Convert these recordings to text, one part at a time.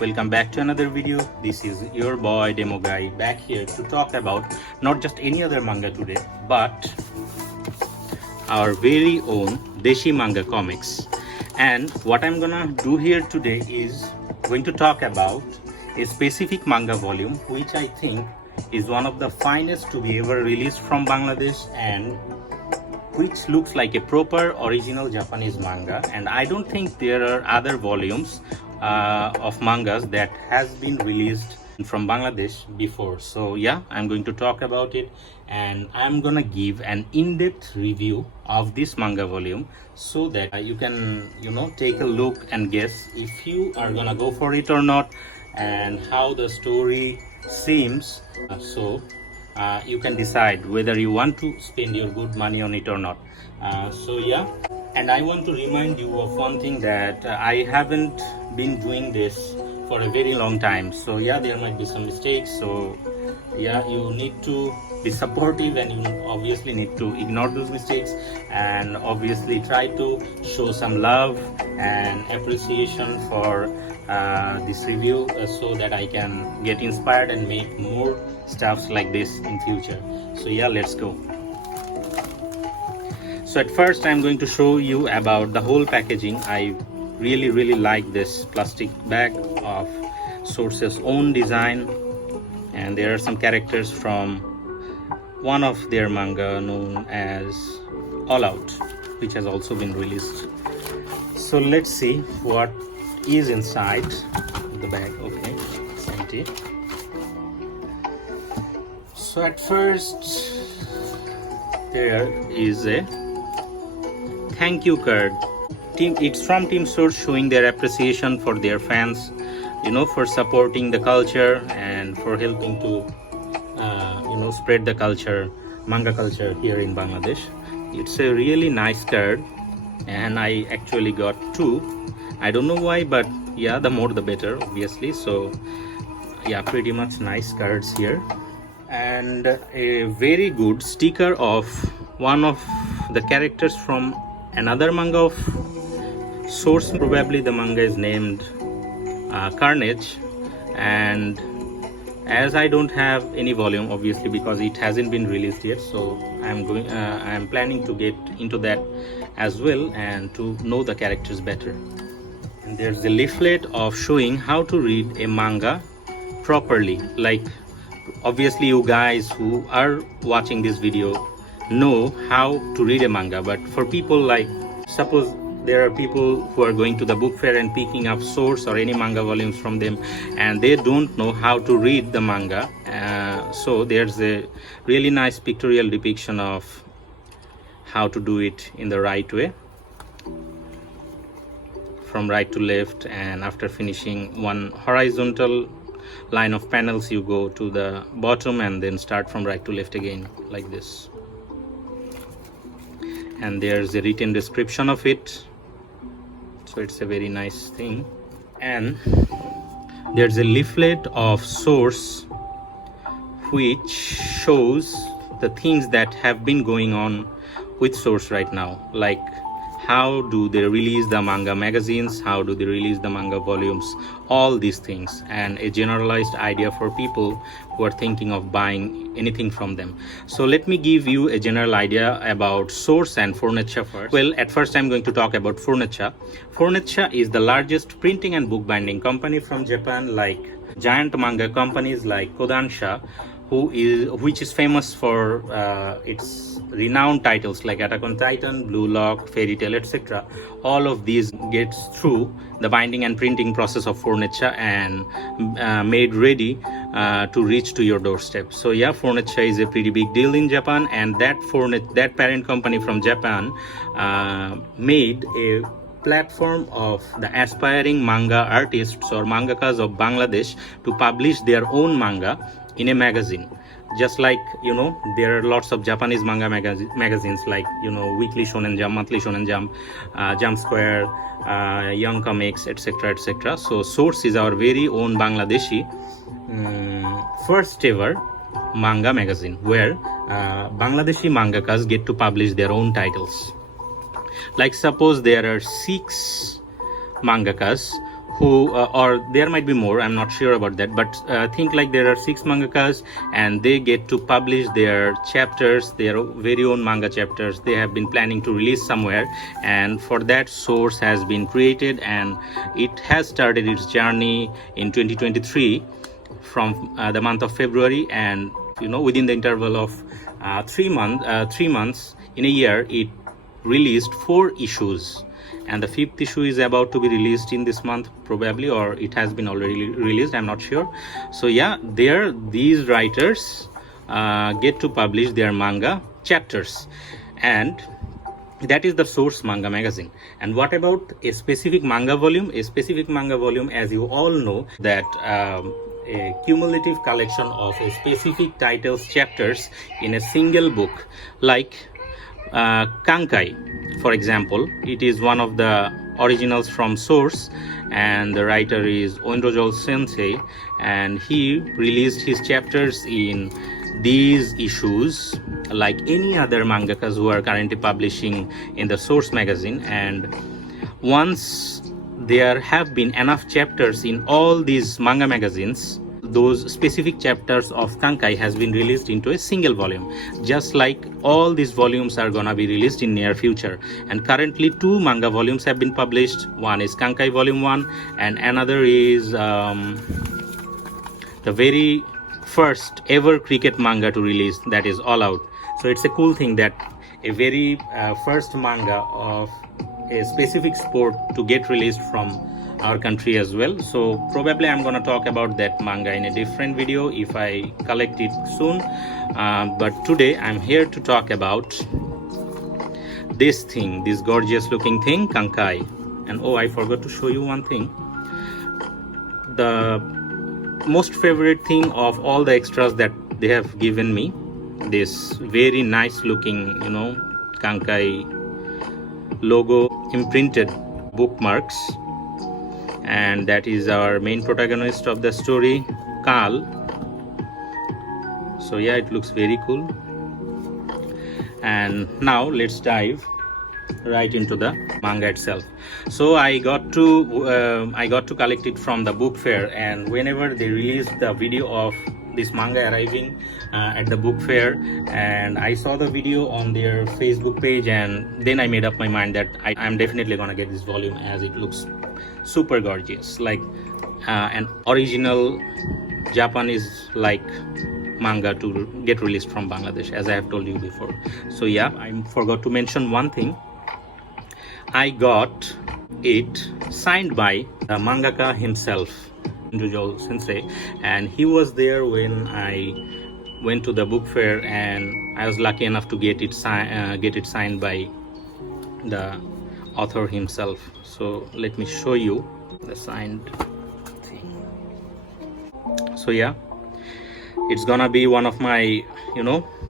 welcome back to another video. This is your boy Demoguy back here to talk about not just any other manga today, but our very own Deshi manga comics. And what I'm gonna do here today is going to talk about a specific manga volume which I think is one of the finest to be ever released from Bangladesh, and which looks like a proper original Japanese manga. And I don't think there are other volumes of mangas that has been released from Bangladesh before. So yeah, I'm going to talk about it, and I'm gonna give an in-depth review of this manga volume so that you can take a look and guess if you are gonna go for it or not, and how the story seems, so you can decide whether you want to spend your good money on it or not. So yeah, and I want to remind you of one thing, that I haven't been doing this for a very long time. So yeah, there might be some mistakes. So yeah, you need to be supportive, and you obviously need to ignore those mistakes, and obviously try to show some love and appreciation for this review, so that I can get inspired and make more stuffs like this in future. So yeah, let's go. So at first I'm going to show you about the whole packaging. I really like this plastic bag of Source's own design, and there are some characters from one of their manga known as All Out, which has also been released. So let's see what is inside the bag. Okay, it's empty. So at first there is a thank you card. It's from Team Source, showing their appreciation for their fans, for supporting the culture and for helping to spread the culture, manga culture here in Bangladesh. It's a really nice card, and I actually got two. I don't know why, but yeah, the more the better, obviously. So yeah, pretty much nice cards here, and a very good sticker of one of the characters from another manga of Source. Probably the manga is named Carnage, and as I don't have any volume, obviously, because it hasn't been released yet, so I'm planning to get into that as well and to know the characters better. And there's a leaflet of showing how to read a manga properly. Like, obviously you guys who are watching this video know how to read a manga, but for people like, suppose there are people who are going to the book fair and picking up Source or any manga volumes from them, and they don't know how to read the manga. So there's a really nice pictorial depiction of how to do it in the right way, from right to left, and after finishing one horizontal line of panels, you go to the bottom and then start from right to left again, like this. And there's a written description of it, so it's a very nice thing. And there's a leaflet of Source which shows the things that have been going on with Source right now, like how do they release the manga magazines, how do they release the manga volumes, all these things, and a generalized idea for people who are thinking of buying anything from them. So let me give you a general idea about Source and Fournetsha first. Well, at first I'm going to talk about Fournetsha. Fournetsha is the largest printing and bookbinding company from Japan, like giant manga companies like Kodansha, which is famous for its renowned titles like Attack on Titan, Blue Lock, Fairy Tail, etc. All of these gets through the binding and printing process of Fournetsha and made ready to reach to your doorstep. So yeah, Fournetsha is a pretty big deal in Japan, and that parent company from Japan made a platform of the aspiring manga artists or mangakas of Bangladesh to publish their own manga in a magazine. Just like, there are lots of Japanese manga magazines like, Weekly Shonen Jump, Monthly Shonen Jump, Jump Square, Young Comics, etc. etc. So Source is our very own Bangladeshi first ever manga magazine, where Bangladeshi mangakas get to publish their own titles. Like, suppose there are 6 mangakas who or there might be more, I'm not sure about that, but think like there are 6 mangakas and they get to publish their chapters, their very own manga chapters. They have been planning to release somewhere, and for that source has been created, and it has started its journey in 2023 from the month of February. And within the interval of 3 months in a year, it released 4 issues, and the 5th issue is about to be released in this month probably, or it has been already released, I'm not sure. So yeah, these writers get to publish their manga chapters, and that is the source manga magazine. And what about a specific manga volume? A specific manga volume, as you all know, that a cumulative collection of a specific title's chapters in a single book, like Qangkai, for example. It is one of the originals from source, and the writer is Oindrojol sensei, and he released his chapters in these issues like any other mangakas who are currently publishing in the source magazine. And once there have been enough chapters in all these manga magazines, those specific chapters of Qangkai has been released into a single volume, just like all these volumes are gonna be released in near future. And currently 2 manga volumes have been published. One is Qangkai Volume 1, and another is the very first ever cricket manga to release, that is All Out. So it's a cool thing that a very first manga of a specific sport to get released from our country as well. So probably I'm gonna talk about that manga in a different video if I collect it soon, but today I'm here to talk about this thing, this gorgeous looking thing, Qangkai. And oh, I forgot to show you one thing. The most favorite thing of all the extras that they have given me, this very nice looking Qangkai logo imprinted bookmarks, and that is our main protagonist of the story, Carl. So yeah, it looks very cool. And now let's dive right into the manga itself. So I got to collect it from the book fair, and whenever they released the video of this manga arriving at the book fair, and I saw the video on their Facebook page, and then I made up my mind that I'm definitely gonna get this volume, as it looks super gorgeous, like an original Japanese like manga to get released from Bangladesh, as I have told you before. So yeah, I forgot to mention one thing. I got it signed by the mangaka himself, Oindrojol sensei, and he was there when I went to the book fair, and I was lucky enough to get it signed by the author himself. So let me show you the signed thing. So yeah, it's gonna be one of my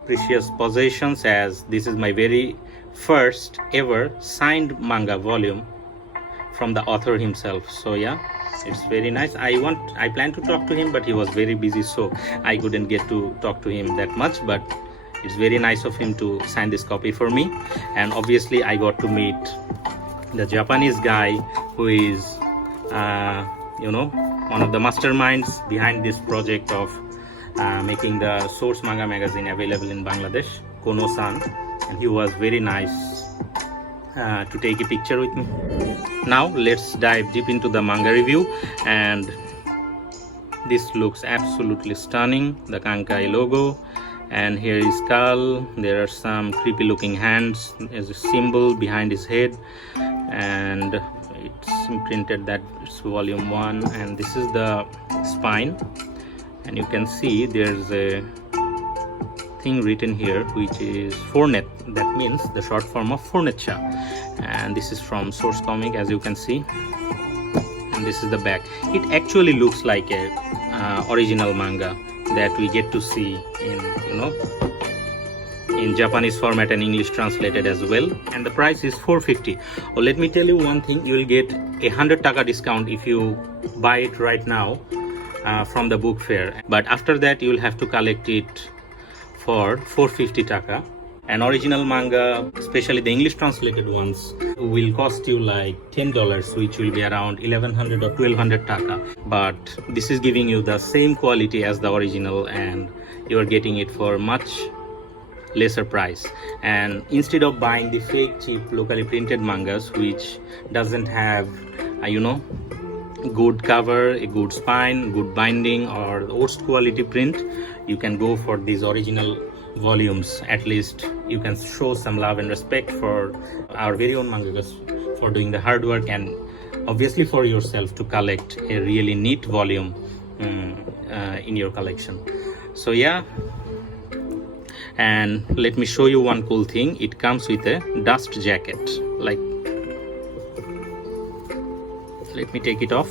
precious possessions, as this is my very first ever signed manga volume from the author himself. So yeah, it's very nice. I plan to talk to him, but he was very busy, so I couldn't get to talk to him that much, but it's very nice of him to sign this copy for me. And obviously I got to meet the Japanese guy who is one of the masterminds behind this project of making the source manga magazine available in Bangladesh, Kono-san, and he was very nice to take a picture with me. Now let's dive deep into the manga review, and this looks absolutely stunning, the Qangkai logo, and here is Carl. There are some creepy looking hands as a symbol behind his head, and it's imprinted that it's volume 1, and this is the spine, and you can see there's a thing written here which is Fournet, that means the short form of Fournetsha, and this is from Source Comic, as you can see. And this is the back. It actually looks like a original manga that we get to see in Japanese format and English translated as well. And the price is 450. Oh, let me tell you one thing, you will get 100 taka discount if you buy it right now from the book fair, but after that you will have to collect it for 450 taka An original manga, especially the English translated ones, will cost you like $10, which will be around 1100 or 1200 taka. But this is giving you the same quality as the original, and you are getting it for much lesser price. And instead of buying the fake cheap locally printed mangas which doesn't have good cover, a good spine, good binding, or the worst quality print, you can go for these original volumes. At least you can show some love and respect for our very own mangakas for doing the hard work, and obviously for yourself to collect a really neat volume in your collection. So yeah, and let me show you one cool thing. It comes with a dust jacket. Like, let me take it off.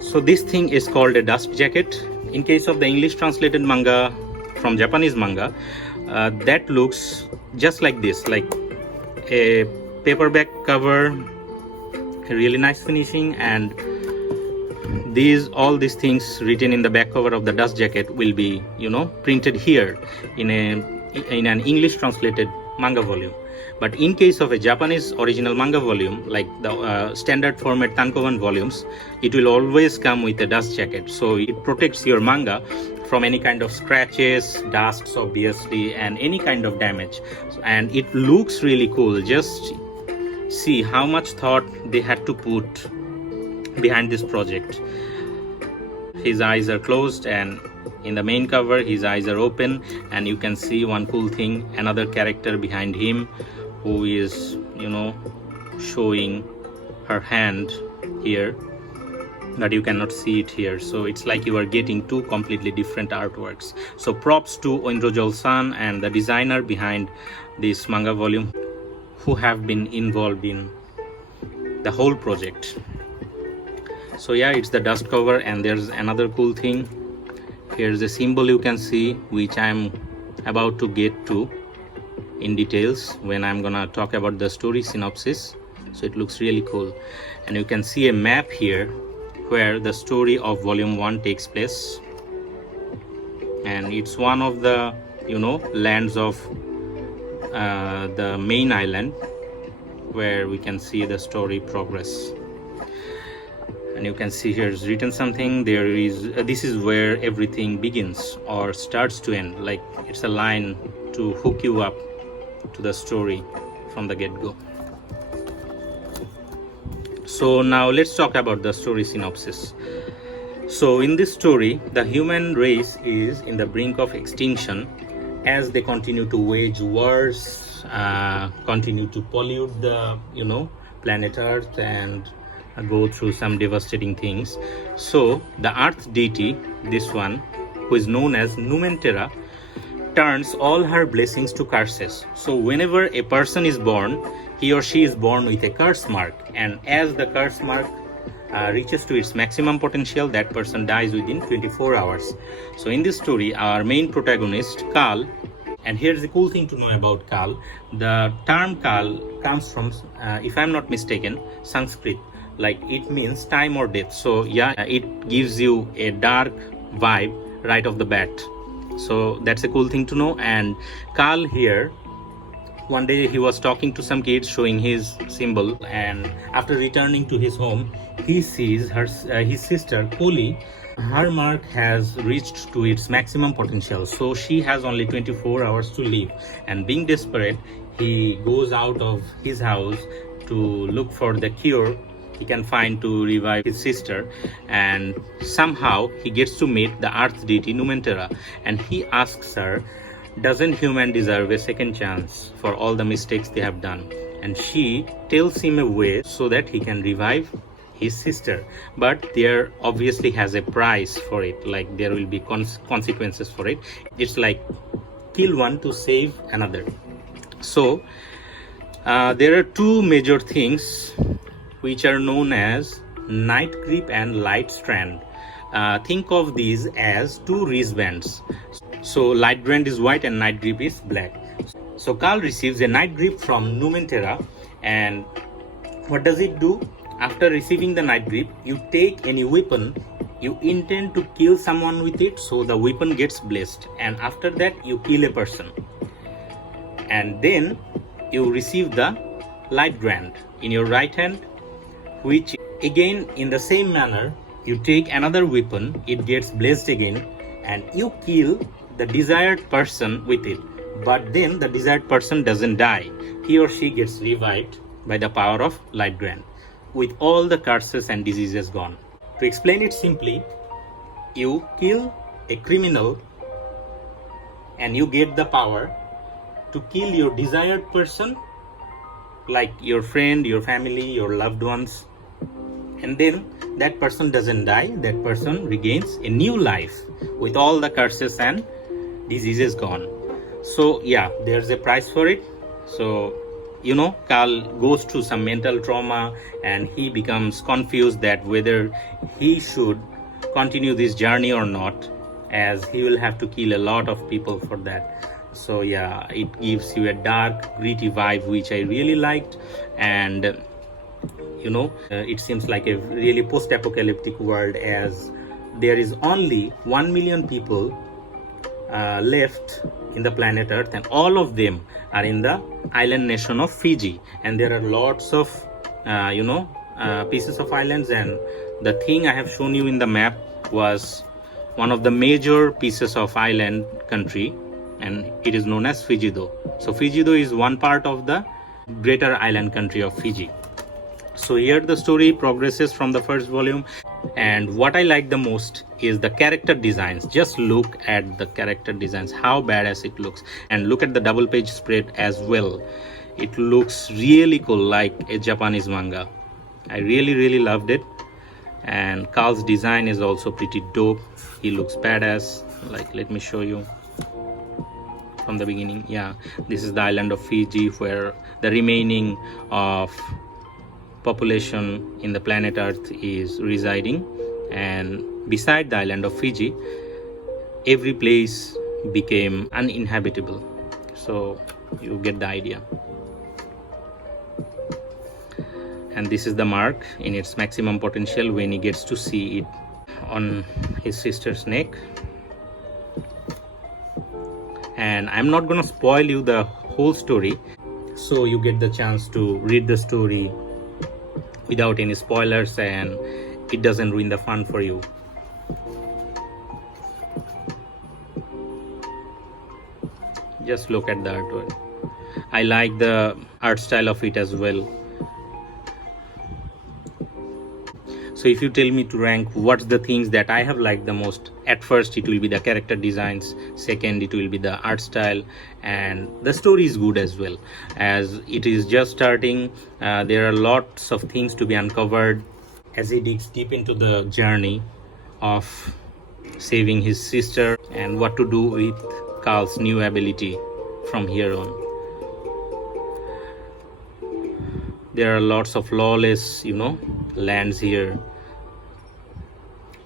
So this thing is called a dust jacket. In case of the English translated manga from Japanese manga, that looks just like this, like a paperback cover, a really nice finishing, and all these things written in the back cover of the dust jacket will be printed here in an English translated manga volume. But in case of a Japanese original manga volume, like the standard format tankoban volumes, it will always come with a dust jacket. So it protects your manga from any kind of scratches, dusts obviously, and any kind of damage. And it looks really cool. Just see how much thought they had to put behind this project. His eyes are closed, and in the main cover his eyes are open, and you can see one cool thing, another character behind him who is showing her hand here, but you cannot see it here. So it's like you are getting two completely different artworks. So props to Oindrojol-san and the designer behind this manga volume, who have been involved in the whole project. So yeah, it's the dust cover, and there's another cool thing. Here's a symbol you can see, which I'm about to get to in details when I'm gonna talk about the story synopsis. So it looks really cool, and you can see a map here where the story of volume 1 takes place, and it's one of the lands of the main island where we can see the story progress. And you can see here is written something. There is this is where everything begins or starts to end. Like, it's a line to hook you up to the story from the get-go. So now let's talk about the story synopsis. So in this story, the human race is in the brink of extinction as they continue to wage wars, continue to pollute the planet Earth, and go through some devastating things. So the earth deity, this one, who is known as Numentera, turns all her blessings to curses. So whenever a person is born, he or she is born with a curse mark, and as the curse mark reaches to its maximum potential, that person dies within 24 hours. So in this story, our main protagonist, Kal, and here's the cool thing to know about Kal. The term Kal comes from, if I'm not mistaken, Sanskrit. Like, it means time or death. So yeah, it gives you a dark vibe right off the bat. So that's a cool thing to know. And Kal here, one day he was talking to some kids, showing his symbol, and after returning to his home, he sees his sister Koli. Her mark has reached to its maximum potential, so she has only 24 hours to live. And being desperate, he goes out of his house to look for the cure he can find to revive his sister, and somehow he gets to meet the earth deity Numentera, and he asks her, doesn't human deserve a second chance for all the mistakes they have done? And she tells him a way so that he can revive his sister, but there obviously has a price for it. Like, there will be consequences for it. It's like kill one to save another. So there are two major things which are known as night grip and light strand. Think of these as two wristbands. So light brand is white and night grip is black. So Kal receives a night grip from Numentera, and what does it do? After receiving the night grip, you take any weapon, you intend to kill someone with it, so the weapon gets blessed, and after that you kill a person. and then you receive the light grand in your right hand, which again in the same manner you take another weapon, it gets blessed again, and you kill the desired person with it. But then the desired person doesn't die, he or she gets revived by the power of light grand, with all the curses and diseases gone. To explain it simply, you kill a criminal and you get the power to kill your desired person, like your friend, your family, your loved ones, and then that person doesn't die, that person regains a new life with all the curses and diseases gone. So yeah, there's a price for it. So you know, Carl goes through some mental trauma and he becomes confused that whether he should continue this journey or not, as he will have to kill a lot of people for that. So yeah, it gives you a dark, gritty vibe, which I really liked. And you know, it seems like a really post-apocalyptic world, as there is only 1 million people left in the planet Earth, and all of them are in the island nation of Fiji. And there are lots of pieces of islands, and the thing I have shown you in the map was one of the major pieces of island country, and it is known as Fijido. So Fijido is one part of the greater island country of Fiji. So here the story progresses from the first volume, and what I like the most is the character designs. Just look at the character designs, how badass it looks, and look at the double page spread as well. It looks really cool, like a Japanese manga. I really loved it. And Carl's design is also pretty dope. He looks badass. Like, let me show you from the beginning. Yeah, this is the island of Fiji, where the remaining of population in the planet Earth is residing, and beside the island of Fiji, every place became uninhabitable. So you get the idea. And this is the mark in its maximum potential when he gets to see it on his sister's neck. And I'm not gonna spoil you the whole story, so you get the chance to read the story without any spoilers, and it doesn't ruin the fun for you. Just look at the artwork. I like the art style of it as well. So if you tell me to rank what's the things that I have liked the most, at first it will be the character designs, second it will be the art style, and the story is good as well. As it is just starting, there are lots of things to be uncovered as he digs deep into the journey of saving his sister and what to do with Carl's new ability from here on. There are lots of lawless, lands here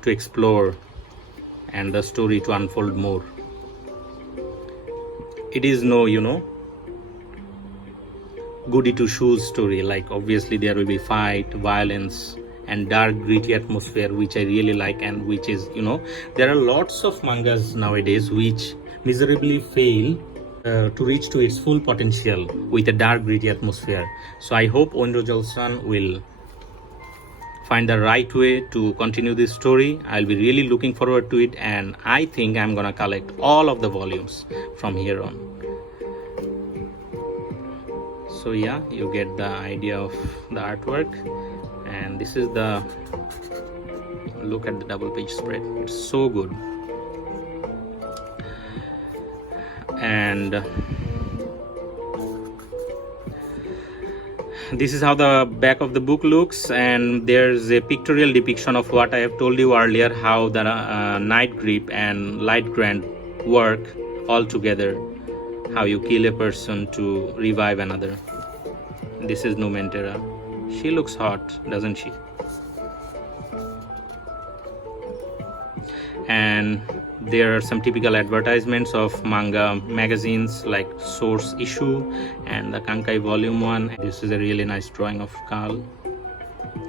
to explore and the story to unfold more. It is no, goody two shoes story. Like, obviously there will be fight, violence, and dark, gritty atmosphere, which I really like, and which is, there are lots of mangas nowadays which miserably fail to reach to its full potential with a dark, gritty atmosphere. So I hope Oindrojol-san will find the right way to continue this story. I'll be really looking forward to it, and I think I'm gonna collect all of the volumes from here on. So yeah, you get the idea of the artwork, and this is the look at the double page spread. It's so good. And this is how the back of the book looks, and there's a pictorial depiction of what I have told you earlier, how the night grip and light grand work all together, how you kill a person to revive another. This is Numentera. She looks hot, doesn't she? And there are some typical advertisements of manga magazines like Source Issue and the Qangkai Volume 1. This is a really nice drawing of Carl,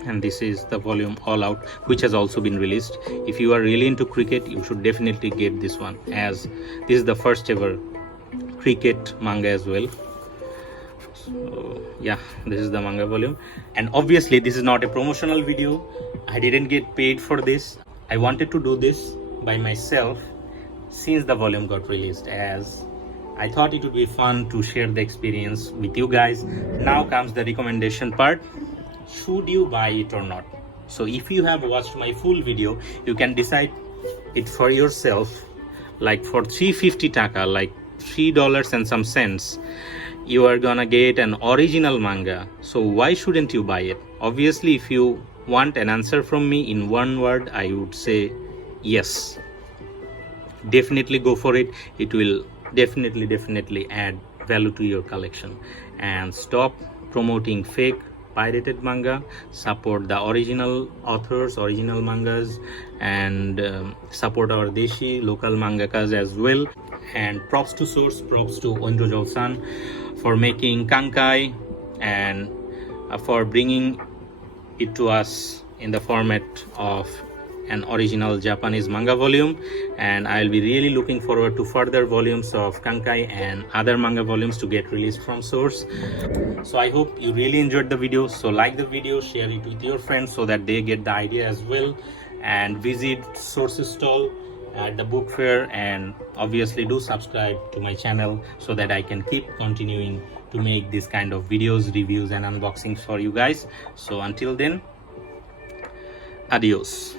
and this is the volume All Out, which has also been released. If you are really into cricket, you should definitely get this one, as this is the first ever cricket manga as well. So yeah, this is the manga volume, and obviously this is not a promotional video. I didn't get paid for this. I wanted to do this by myself since the volume got released, as I thought it would be fun to share the experience with you guys. Now comes the recommendation part. Should you buy it or not? So if you have watched my full video, you can decide it for yourself. Like for 350 taka, like $3 and some cents, you are gonna get an original manga. So why shouldn't you buy it? Obviously, if you want an answer from me in one word, I would say yes. Definitely go for it. It will definitely add value to your collection. And stop promoting fake pirated manga. Support the original authors, original mangas, and support our Deshi local mangakas as well. And props to source, props to Oindrojol san for making Qangkai and for bringing it to us in the format of an original Japanese manga volume. And I'll be really looking forward to further volumes of Qangkai and other manga volumes to get released from source. So I hope you really enjoyed the video. So like the video, share it with your friends so that they get the idea as well, and visit source's stall at the book fair, and obviously do subscribe to my channel so that I can keep continuing to make this kind of videos, reviews and unboxings for you guys. So until then, adios.